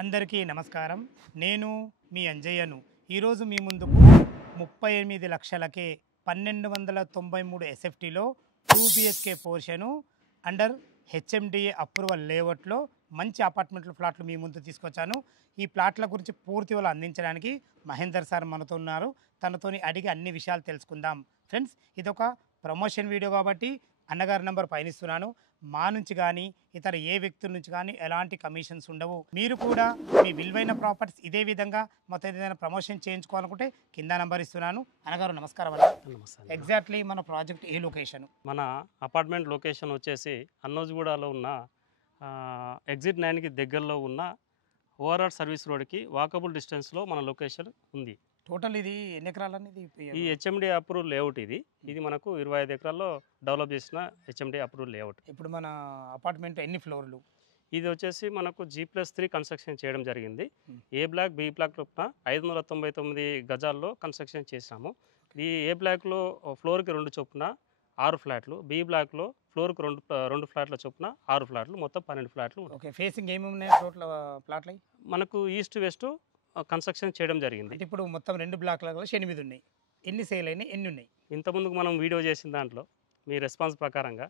అందరికీ నమస్కారం. నేను మీ అంజయ్యను. ఈరోజు మీ ముందుకు 38 లక్షలకే 1293 ఎస్ఎఫ్టీలో 2 BHK portion under HMDA approval లేఅవుట్లో మంచి అపార్ట్మెంట్లు ఫ్లాట్లు మీ ముందు తీసుకొచ్చాను. ఈ ప్లాట్ల గురించి పూర్తి వివరాలు అందించడానికి మహేందర్ సార్ మనతో ఉన్నారు. తనతోని అడిగి అన్ని విషయాలు తెలుసుకుందాం. ఫ్రెండ్స్, ఇదొక ప్రమోషన్ వీడియో కాబట్టి అన్నగారి నంబర్ పైన ఇస్తున్నాను. మా నుంచి కానీ ఇతర ఏ వ్యక్తుల నుంచి కానీ ఎలాంటి కమిషన్స్ ఉండవు. మీరు కూడా మీ విలువైన ప్రాపర్టీస్ ఇదే విధంగా మొత్తం ఏదైనా ప్రమోషన్ చేయించుకోవాలనుకుంటే కింద నంబర్ ఇస్తున్నాను. అన్నగారు నమస్కారం అన్న. ఎగ్జాక్ట్లీ మన ప్రాజెక్ట్ ఏ లొకేషన్? మన అపార్ట్మెంట్ లొకేషన్ వచ్చేసి అన్నోజ్గూడలో ఉన్న ఎగ్జిట్ 9కి దగ్గరలో ఉన్న ఓఆర్ఆర్ సర్వీస్ రోడ్కి వాకబుల్ డిస్టెన్స్లో మన లొకేషన్ ఉంది. టోటల్ ఇది ఎన్ని ఎకరాలు? ఈ హెచ్ఎండి అప్రూవ్ లేఅవుట్ ఇది మనకు 25 ఎకరాల్లో డెవలప్ చేసిన హెచ్ఎండి అప్రూవ్ లేఅవుట్. ఇప్పుడు మన అపార్ట్మెంట్ ఎన్ని ఫ్లోర్లు? ఇది వచ్చేసి మనకు G+3 కన్స్ట్రక్షన్ చేయడం జరిగింది. ఏ బ్లాక్ బి బ్లాక్ చొప్పున 599 గజాల్లో కన్స్ట్రక్షన్ చేసాము. ఈ ఏ బ్లాక్లో ఫ్లోర్కి 2 చొప్పున 6 ఫ్లాట్లు, బి బ్లాక్లో ఫ్లోర్కి 2 ఫ్లాట్ల చొప్పున 6 ఫ్లాట్లు, మొత్తం 12 ఫ్లాట్లు. ఓకే, ఫేసింగ్ ఏమేమి ఉన్నాయి టోటల్ ప్లాట్లు? మనకు ఈస్ట్ వెస్ట్ కన్స్ట్రక్షన్ చేయడం జరిగింది. ఇప్పుడు మొత్తం 2 బ్లాక్లలో 8 ఉన్నాయి. ఎన్ని సేల్ అయినాయి, ఎన్ని ఉన్నాయి? ఇంతకుముందుకు మనం వీడియో చేసిన దాంట్లో మీ రెస్పాన్స్ ప్రకారంగా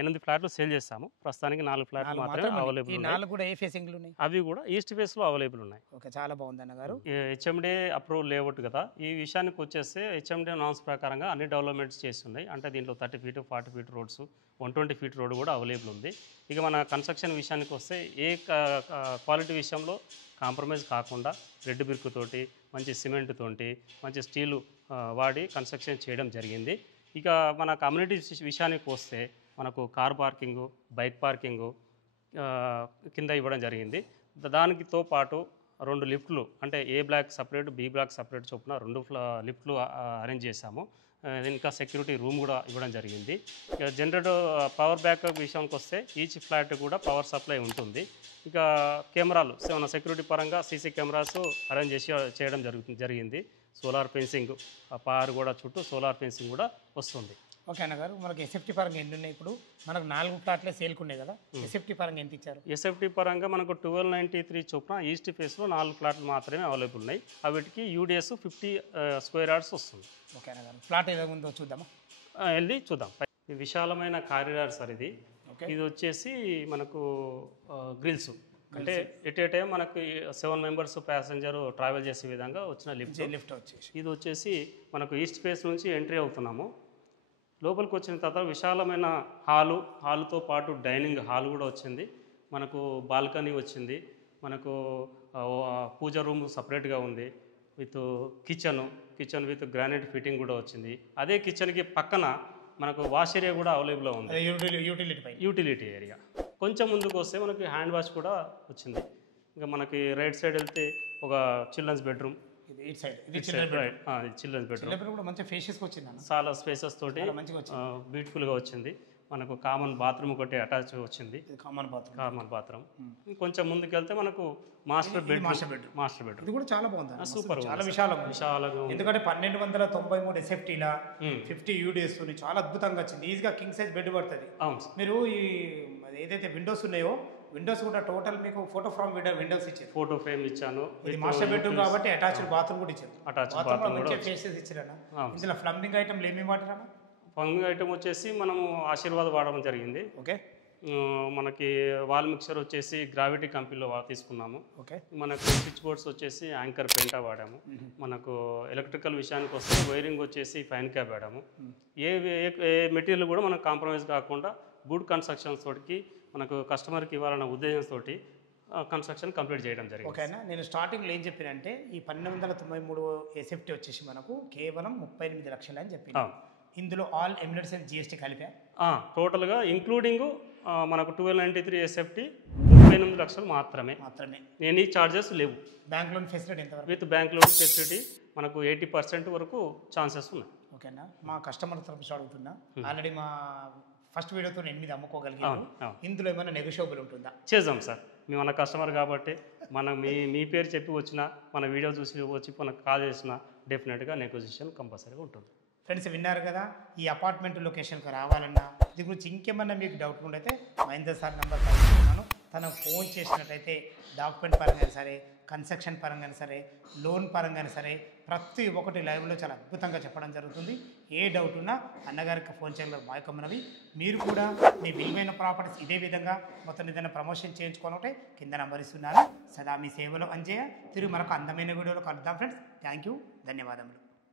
8 ఫ్లాట్లు సేల్ చేస్తాము. ప్రస్తుతానికి 4 ఫ్లాట్లు మాత్రమే అవైలబుల్ ఉన్నాయి. 4 కూడా ఏ ఫేసింగ్లు ఉన్నాయి? అవి కూడా ఈస్ట్ ఫేస్లో అవైలబుల్ ఉన్నాయి. ఓకే, చాలా బాగుంది అన్నగారు. హెచ్ఎండి అప్రూవ్ లేఅవుట్ కదా. ఈ విషయానికి వచ్చేస్తే హెచ్ఎండి నామ్స్ ప్రకారంగా అన్ని డెవలప్మెంట్స్ చేస్తున్నాయి. అంటే దీంట్లో 30 feet 40 feet roads, 120 feet road కూడా అవైలబుల్ ఉంది. ఇక మన కన్స్ట్రక్షన్ విషయానికి వస్తే ఏ క్వాలిటీ విషయంలో కాంప్రమైజ్ కాకుండా రెడ్ బిర్కుతోటి, మంచి సిమెంట్ తోటి, మంచి స్టీలు వాడి కన్స్ట్రక్షన్ చేయడం జరిగింది. ఇక మన కమ్యూనిటీ విషయానికి వస్తే మనకు కార్ పార్కింగు, బైక్ పార్కింగు కింద ఇవ్వడం జరిగింది. దానితో పాటు 2 లిఫ్ట్లు, అంటే A block separate B block separate చొప్పున 2 లిఫ్ట్లు అరేంజ్ చేశాము. ఇంకా సెక్యూరిటీ రూమ్ కూడా ఇవ్వడం జరిగింది. ఇక జనరేటర్ పవర్ బ్యాకప్ విషయానికి వస్తే ఈచ్ ఫ్లాట్ కూడా పవర్ సప్లై ఉంటుంది. ఇక కెమెరాలు మన సెక్యూరిటీ పరంగా సీసీ కెమెరాస్ అరేంజ్ చేయడం జరిగింది. సోలార్ ఫెన్సింగ్, పవర్ కూడా చుట్టూ సోలార్ ఫెన్సింగ్ కూడా వస్తుంది. ఓకే అన్నగారు, మనకు ఎస్ఎఫ్టీ పరంగా ఎన్ని ఉన్నాయి? ఇప్పుడు మనకు 4 ఫ్లాట్లే సేల్కున్నాయి కదా, ఎస్ఎఫ్టీ పరంగా ఎంత ఇచ్చారు? ఎస్ఎఫ్టీ పరంగా మనకు 1293 చొప్పున ఈస్ట్ ఫేస్లో 4 ఫ్లాట్లు మాత్రమే అవైలబుల్ ఉన్నాయి. వీటికి యూడిఎస్ 50 స్క్వేర్ యార్డ్స్ వస్తుంది. ఓకే అన్నగారు, ఫ్లాట్ ఏదో ఉందో చూద్దామా? వెళ్ళి చూద్దాం. విశాలమైన కారిడార్ సార్ ఇది. ఇది వచ్చేసి మనకు గ్రిల్స్, అంటే ఎట్ ఏ టైం మనకు 7 మెంబర్స్ ప్యాసింజర్ ట్రావెల్ చేసే విధంగా వచ్చిన లిఫ్ట్ వచ్చేసి ఇది వచ్చేసి మనకు ఈస్ట్ ఫేస్ నుంచి ఎంట్రీ అవుతున్నాము. లోపలికి వచ్చిన తర్వాత విశాలమైన హాలుతో పాటు డైనింగ్ హాల్ కూడా వచ్చింది. మనకు బాల్కనీ వచ్చింది. మనకు పూజ రూమ్ సపరేట్గా ఉంది. With kitchen with granite fitting కూడా వచ్చింది. అదే కిచెన్కి పక్కన మనకు వాష్ ఏరియా కూడా అవైలబుల్లో ఉంది. Utility area. కొంచెం ముందుకు వస్తే మనకి హ్యాండ్ వాష్ కూడా వచ్చింది. ఇంకా మనకి రైట్ సైడ్ వెళ్తే ఒక చిల్డ్రన్స్ బెడ్రూమ్, చిల్డ్రన్స్ బెడ్రూమ్ చాలా స్పేసెస్ తోటి బ్యూటిఫుల్గా వచ్చింది. మనకు కామన్ బాత్రూమ్ ఒకటి అటాచ్ వచ్చింది. Common bathroom. కొంచెం ముందుకు వెళ్తే మనకు మాస్టర్ బెడ్రూమ్ ఇది కూడా చాలా బాగుంది. సూపర్, చాలా విశాలంగా. ఎందుకంటే 1293 ఎస్ఎఫ్టీలా 50 యూడిఎస్ చాలా అద్భుతంగా వచ్చింది. ఈజీగా కింగ్ సైజ్ బెడ్ పడుతుంది. మీరు ఈ ఏదైతే విండోస్ ఉన్నాయో, విండోస్ కూడా టోటల్ మీకు ఫోటో ఫ్రేమ్ విండోస్ ఇచ్చారు. ఫోటో ఫ్రేమ్ ఇచ్చాను. ఇది మాస్టర్ బెడ్రూమ్ కాబట్టి అటాచ్డ్ బాత్రూమ్ కూడా ఇచ్చారు. ఫేసెస్ ఇచ్చారన్న. ఇందులో ప్లంబింగ్ ఐటమ్లు ఏమేమి వాడారన్న? ప్లంబింగ్ ఐటమ్ వచ్చేసి మనము ఆశీర్వాద్ వాడడం జరిగింది. ఓకే, మనకి వాల్ మిక్సర్ వచ్చేసి గ్రావిటీ కంపెనీలో తీసుకున్నాము. ఓకే, మనకు స్విచ్ బోర్డ్స్ వచ్చేసి యాంకర్ పెంటా వాడాము. మనకు ఎలక్ట్రికల్ విషయానికి వస్తే వైరింగ్ వచ్చేసి ఫైన్ క్యాబ్ వాడాము. ఏ మెటీరియల్ కూడా మనకు కాంప్రమైజ్ కాకుండా గుడ్ కన్స్ట్రక్షన్స్ తోటికి మనకు కస్టమర్కి ఇవ్వాలన్న ఉద్దేశంతో కన్స్ట్రక్షన్ కంప్లీట్ చేయడం జరిగింది. ఓకేనా, నేను స్టార్టింగ్లో ఏం చెప్పినంటే ఈ 1293 ఎస్ఎఫ్టీ వచ్చేసి మనకు కేవలం 38 లక్షలు అని చెప్పి, ఇందులో ఆల్ ఎమ్యూనిటీస్ అండ్ జిఎస్టీ కలిపా టోటల్గా ఇంక్లూడింగ్ మనకు 1293 ఎస్ఎఫ్టీ 38 లక్షలు మాత్రమే. నేను ఈ ఛార్జెస్ లేవు. బ్యాంక్ లోన్ ఫెసిలిటీ ఎంత? విత్ బ్యాంక్ లోన్ ఫెసిలిటీ మనకు 80% వరకు ఛాన్సెస్ ఉన్నాయి. ఓకేనా, మా కస్టమర్ తరఫు అడుగుతున్నా, ఆల్రెడీ మా ఫస్ట్ వీడియోతో 8 అమ్ముకోగలిగాను. ఇందులో ఏమైనా నెగోషియబుల్ ఉంటుందా? చేద్దాం సార్, మేము మన కస్టమర్ కాబట్టి మనం మీ పేరు చెప్పి వచ్చినా, మన వీడియో చూసి వచ్చి మనకు కాల్ చేసినా డెఫినెట్గా నెగోషియేషన్ కంపల్సరీగా ఉంటుంది. ఫ్రెండ్స్ విన్నారు కదా, ఈ అపార్ట్మెంట్ లొకేషన్కి రావాలన్నా దీని గురించి ఇంకేమన్నా మీకు డౌట్ ఉంటే మహేందర్ సార్ నెంబర్ కాల్ చేస్తున్నాను. తను ఫోన్ చేసినట్టయితే డాక్యుమెంట్ పరంగా సరే, కన్స్ట్రక్షన్ పరంగా సరే, లోన్ పరంగా సరే ప్రతి ఒక్కటి లైవ్లో చాలా అద్భుతంగా చెప్పడం జరుగుతుంది. ఏ డౌట్ ఉన్నా అన్నగారికి ఫోన్ చేయడం మా యొక్క మనవి. మీరు కూడా మీ విలువైన ప్రాపర్టీస్ ఇదే విధంగా మొత్తం ఏదైనా ప్రమోషన్ చేయించుకోవాలంటే కింద నంబర్ ఇస్తున్నాను. సదా మీ సేవలో అంజయ్య. తిరిగి మరొక అందమైన వీడియోలో కలుద్దాం ఫ్రెండ్స్. థ్యాంక్ యూ, ధన్యవాదములు.